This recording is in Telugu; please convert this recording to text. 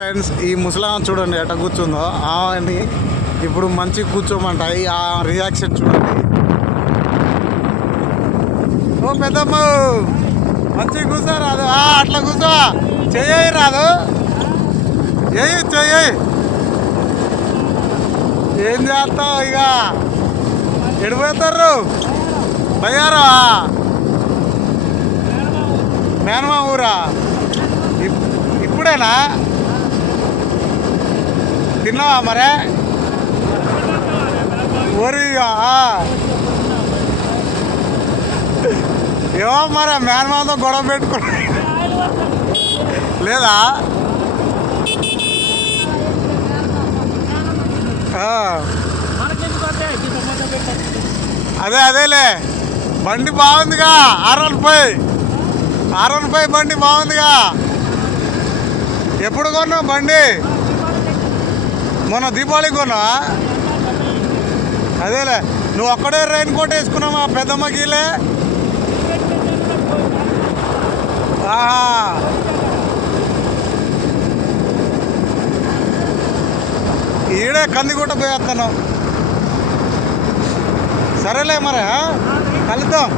ఫ్రెండ్స్ ఈ ముసలాం చూడండి ఎట్లా కూర్చుందో ఆమెని ఇప్పుడు మంచి కూర్చోమంటాయి ఆ రియాక్షన్ చూడండి. ఓ పెద్దమ్మ మంచి కూర్చో రాదు అట్లా కూర్చో చెయ్యి రాదు చెయ్యి ఏం చేస్తావు ఇక ఎడిపోతారు బయ్యారా మేనమా ఊరా ఇప్పుడేనా తిన్నావా మరే ఊరిగా ఏమో మరి మేనమాతో గొడవ పెట్టుకున్నా లేదా అదేలే బండి బాగుందిగా R15 బండి బాగుందిగా. ఎప్పుడు కొన్నావు బండి? మొన్న దీపావళికి కొన్నావా? అదేలే నువ్వు ఒక్కడే రైన్ కోట్ వేసుకున్నావా పెద్దమ్మకిలే? ఈడే కందిగుట్ట పోయేస్తాను. సరేలే మరి కలుద్దాం.